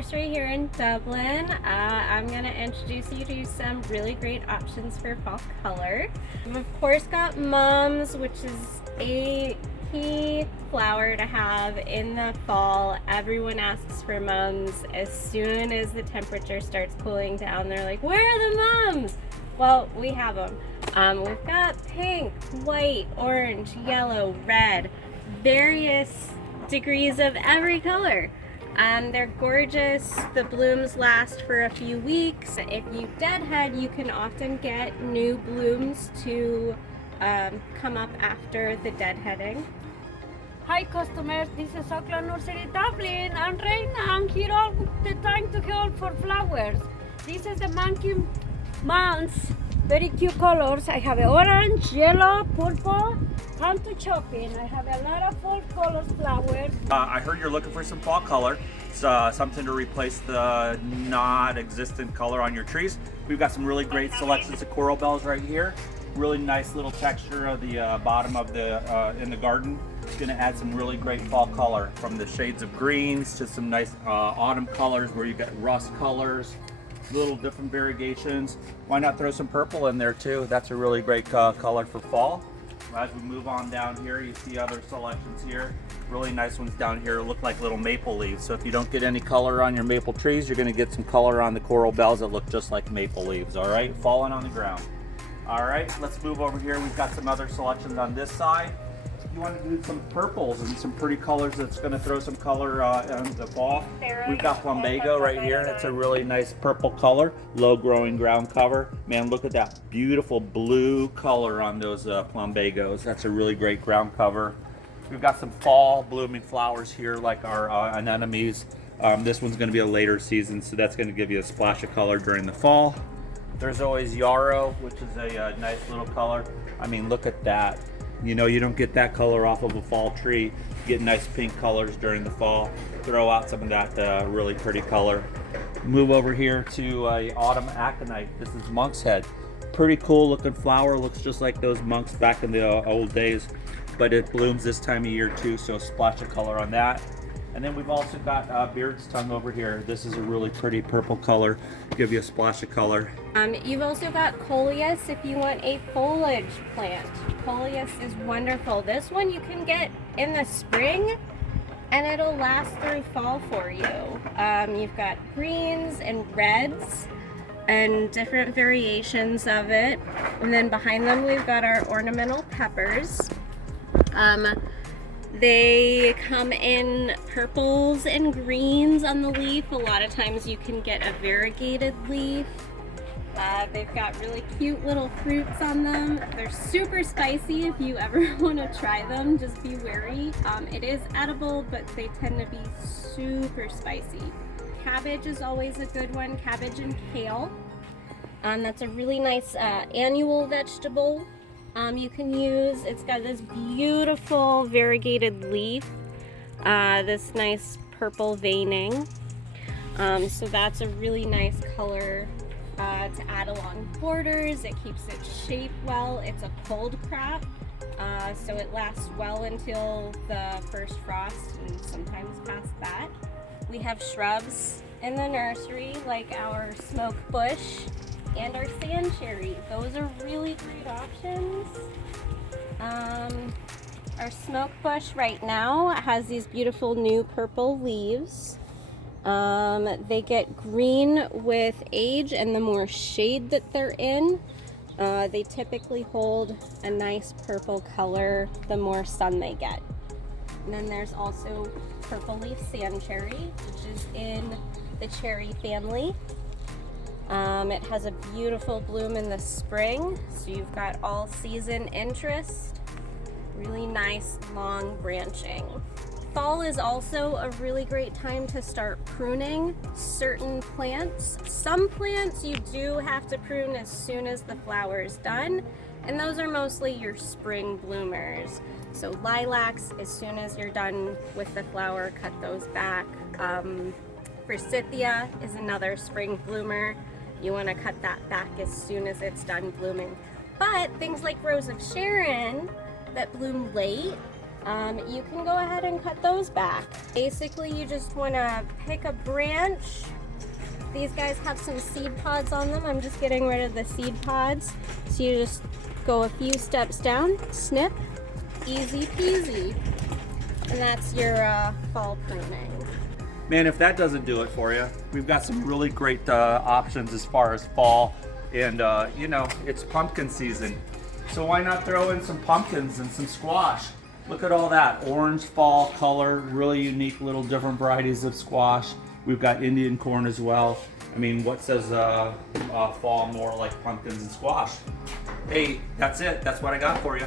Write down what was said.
Nursery here in Dublin. I'm going to introduce you to some really great options for fall color. We've of course got mums, which is a key flower to have in the fall. Everyone asks for mums. As soon as the temperature starts cooling down, they're like, where are the mums? Well, we have them. We've got pink, white, orange, yellow, red, various degrees of every color. They're gorgeous. The blooms last for a few weeks. If you deadhead, you can often get new blooms to come up after the deadheading. Hi customers, this is Oakland Nursery Dublin, and right now I'm here all the time to help for flowers. This is the monkey mounts, very cute colors. I have orange, yellow, purple. Come to shopping. I have a lot of fall colors flowers. I heard you're looking for some fall color. It's something to replace the non-existent color on your trees. We've got some really great selections of coral bells right here. Really nice little texture of the bottom of the in the garden. It's going to add some really great fall color, from the shades of greens to some nice autumn colors where you get rust colors, little different variegations. Why not throw some purple in there too? That's a really great color for fall. As we move on down here, you see other selections here. Really nice ones down here look like little maple leaves. So if you don't get any color on your maple trees, you're going to get some color on the coral bells that look just like maple leaves, all right? Falling on the ground. All right, let's move over here. We've got some other selections on this side. You want to do some purples and some pretty colors that's going to throw some color in the fall. We've got plumbago right here. It's a really nice purple color, low growing ground cover. Man, look at that beautiful blue color on those plumbagos. That's a really great ground cover. We've got some fall blooming flowers here like our anemones. This one's going to be a later season, so that's going to give you a splash of color during the fall. There's always yarrow, which is a nice little color. I mean, look at that. You know, you don't get that color off of a fall tree. You get nice pink colors during the fall. Throw out some of that really pretty color. Move over here to autumn aconite. This is monk's head. Pretty cool looking flower. Looks just like those monks back in the old days. But it blooms this time of year too, so a splash of color on that. And then we've also got beard's tongue over here. This is a really pretty purple color. Give you a splash of color. You've also got coleus if you want a foliage plant. Coleus is wonderful. This one you can get in the spring and it'll last through fall for you. You've got greens and reds and different variations of it. And then behind them we've got our ornamental peppers. They come in purples and greens on the leaf. A lot of times you can get a variegated leaf. They've got really cute little fruits on them. They're super spicy. If you ever want to try them, just be wary. It is edible, but they tend to be super spicy. Cabbage is always a good one. Cabbage and kale. That's a really nice annual vegetable. You can use, it's got this beautiful variegated leaf, this nice purple veining, so that's a really nice color to add along borders. It keeps its shape well. It's a cold crop, so it lasts well until the first frost and sometimes past that. We have shrubs in the nursery like our smoke bush and our sand cherry. Those are really great options. Our smoke bush right now has these beautiful new purple leaves. They get green with age and the more shade that they're in. They typically hold a nice purple color the more sun they get. And then there's also purple leaf sand cherry, which is in the cherry family. It has a beautiful bloom in the spring, so you've got all season interest. Really nice long branching. Fall is also a really great time to start pruning certain plants. Some plants you do have to prune as soon as the flower is done, and those are mostly your spring bloomers. So lilacs, as soon as you're done with the flower, cut those back. Forsythia is another spring bloomer. You want to cut that back as soon as it's done blooming. But things like Rose of Sharon that bloom late, you can go ahead and cut those back. Basically, you just want to pick a branch. These guys have some seed pods on them. I'm just getting rid of the seed pods. So you just go a few steps down, snip, easy peasy. And that's your fall pruning. Man, if that doesn't do it for you, we've got some really great options as far as fall. And you know, it's pumpkin season. So why not throw in some pumpkins and some squash? Look at all that orange fall color, really unique little different varieties of squash. We've got Indian corn as well. I mean, what says fall more like pumpkins and squash? Hey, that's it. That's what I got for you.